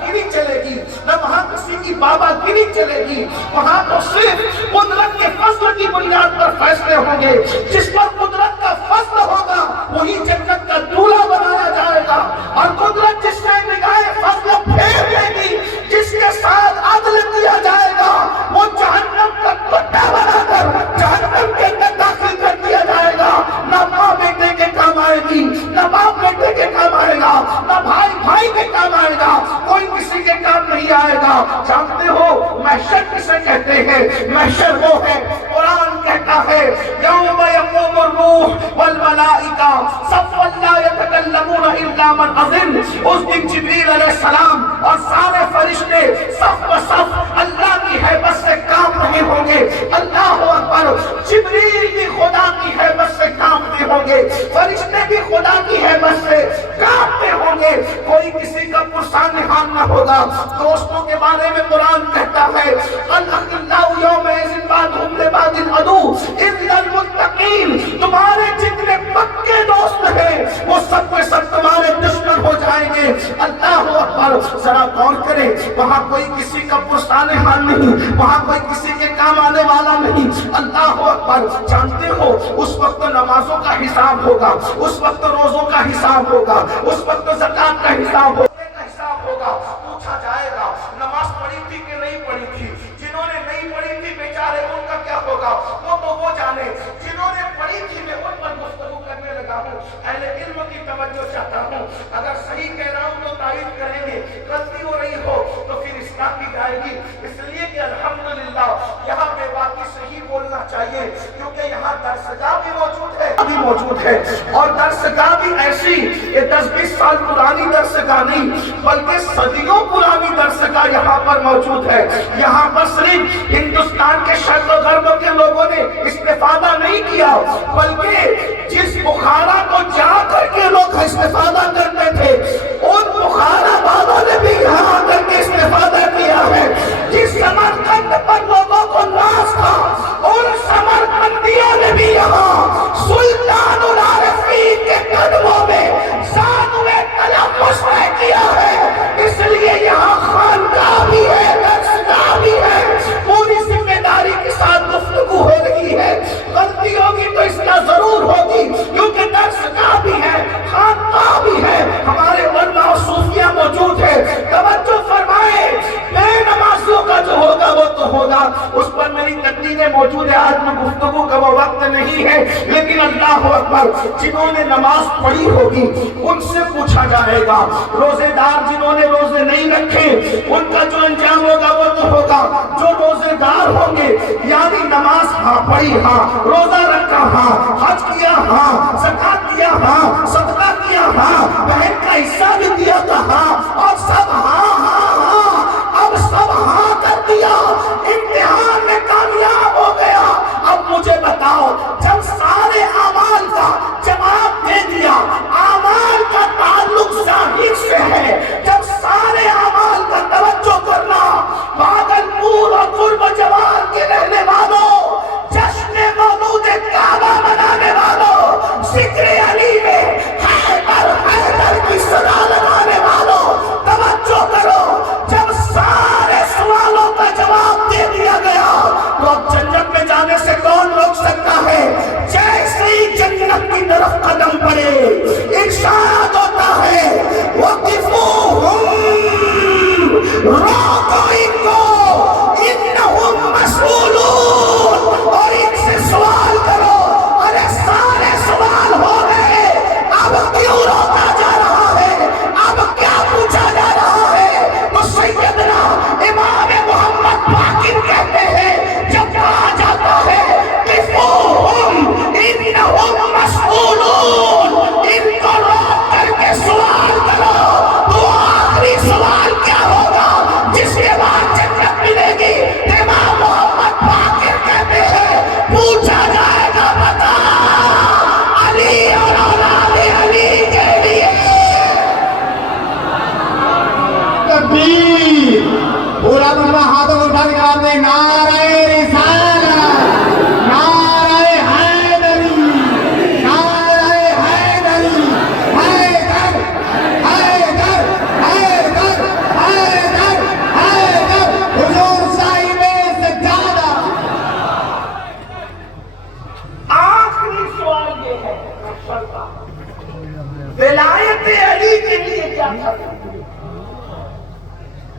گیری چلے گی، نہ وہاں کسی کی بابا گیری چلے گی، وہاں تو صرف قدرت کے فضل کی بنیاد پر فیصلے ہوں گے۔ جس پر قدرت کا فضل ہوگا وہی جنت کا دولہا بنایا جائے گا، اور قدرت جس سے نگاہ فضل پھیر دے گی، جس کے ساتھ عدل کیا جائے گا، وہ جہنم کا کتا بنا کر جہنم کے اندر داخل کر دیا جائے گا۔ نہ ماں بیٹے کے کام آئے گی، نہ باپ بیٹے کے کام آئے گا، نہ بھائی بھائی کے کام آئے گا، کوئی کسی کے کام نہیں آئے گا۔ جانتے ہو محشر کسے کہتے ہیں؟ محشر وہ ہے، قرآن کہتا ہے یوم یقوم الروح والملائکہ صفا لا یتکلمون الا من اذن۔ اس دن جبریل علیہ السلام اور سارے فرشتے صف بصف اللہ کی حیبت سے کام رہے ہوں گے۔ اللہ اکبر، جبریل بھی خدا کی حیبت سے کامتے ہوں گے، فرشتے بھی خدا کی حیبت سے کامتے ہوں گے، کوئی کسی کا پرسان نہان نہ ہوگا۔ دوستوں کے بارے میں قرآن کہتا ہے الاخلاء یومئذ بعضهم لبعض عدو الا المتقین۔ تمہارے جتنے پکے دوست ہیں وہ سب کے سب تمہارے دشمن ہو جائیں گے۔ اللہ اکبر، ذرا غور کریں، وہاں کوئی کسی کا پرسان نہان نہیں، وہاں کوئی کسی کے کام آنے والا نہیں۔ اللہ اکبر، جانتے ہو اس وقت نمازوں کا حساب ہوگا، اس وقت روزوں کا حساب ہوگا، اس وقت زکات کا حساب ہوگا، پوچھا جائے گا نماز پڑھی تھی کہ نہیں پڑھی تھی۔ جنہوں نے نہیں پڑھی تھی بیچارے ان کا کیا ہوگا وہ تو وہ جانے، جنہوں نے پڑھی تھی میں ان پر گفتگو کرنے لگا ہوں۔ اہل علم کی توجہ چاہتا ہوں، اگر صحیح کہہ رہا ہوں تو تعریف کریں گے، غلطی ہو رہی ہو تو پھر اصلاح کی جائے گی، اس لیے کہ الحمدللہ یہاں پہ باقی صحیح بولنا چاہیے، کیونکہ یہاں درسگاہ بھی موجود ہے اور درسگاہ بھی ایسی یہ 10-20 سال پرانی درسگاہ نہیں بلکہ صدیوں پرانی درسگاہ یہاں پر موجود ہے۔ یہاں پر صرف ہندوستان کے شرق و غرب کے لوگوں نے استفادہ نہیں کیا بلکہ جس بخارا کو جا کر کے لوگ استفادہ کرتے تھے ان بخارا والوں نے بھی یہاں آ کر کے استفادہ کیا ہے۔ جس سمرقند پر لوگوں کو ناز تھا ان سمرقندیوں نے بھی یہاں سلطان العارفین کے قدموں میں زانوِ تلمس طے کیا ہے۔ اس لیے یہاں خانقاہ بھی ہے، درسگاہ بھی ہے، پوری ذمہ داری کے ساتھ گفتگو ہو رہی ہے۔ غلطی ہوگی تو اصلاح ضرور ہوگی، کیونکہ درسگاہ بھی ہے، خانقاہ بھی ہے، ہمارے علماء و صوفیہ موجود ہے۔ توجہ فرمائے، بے نمازیوں کا جو ہوگا وہ تو ہوگا، اس پر میری تقریریں موجود ہے، آج میں گفتگو کا وہ وقت نہیں ہے، لیکن اللہ اکبر، جنہوں نے نماز پڑھی ہوگی ان سے پوچھا جائے گا، روزے دار جنہوں نے روزے نہیں رکھے ان کا جو انجام ہوگا وہ تو ہوگا، جو روزے دار ہوں گے یعنی نماز ہاں پڑھی ہاں، روزہ رکھا ہاں، حج کیا ہاں، زکات دیا ہاں، صدقہ کیا ہاں، بہن کا حصہ بھی دیا تھا ہاں، اور سب ہاں ہاں ہاں، اب سب ہاں کر دیا، امتحان میں کامیاب ہو گیا۔ اب مجھے بتاؤ، جب سارے اعمال کا جواب دے دیا، اعمال کا تعلق ظاہر سے ہے، جب سارے اعمال کا توجہ کرنا، بھاگلپور اور قرب جوار کے رہنے والوں، جشن مولود کعبہ منانے والوں، ذکر علی میں حیدر حیدر کی صدا لگانے والوں، توجہ کرو، جب سارے سوالوں کا جواب دے دیا گیا تو اب جنت میں جانے سے کون روک سکتا ہے؟ جیسے ہی جنت کی طرف قدم پڑے ارشاد ہوتا ہے وَقِفُوهُمْ، روکو ان کو، انہم مسئولون، اور ان سے سوال کرو۔ ارے سارے سوال ہو گئے، اب کیوں روکا جا رہا ہے؟ اب کیا پوچھا جا رہا ہے؟ تو سیدنا امام محمد باقر کہتے ہیں جب کہا جاتا ہے قِفُوهُمْ انہم مسئولون، ان کو روک کر کے سوال کرو، تو آخری سوال کیا ہوگا جس کے بعد جنت ملے گی؟ امام محمد باقر کہتے ہیں پوچھا جائے گا بتا علی اور اولاد علی کے لیے تکبیر، پورا مرتبہ ہاتھوں کو اٹھا کے جواب دیں، نعرہ رسالت، نعرہ حیدری، نعرہ حیدری، حیدر حیدر حیدر حیدر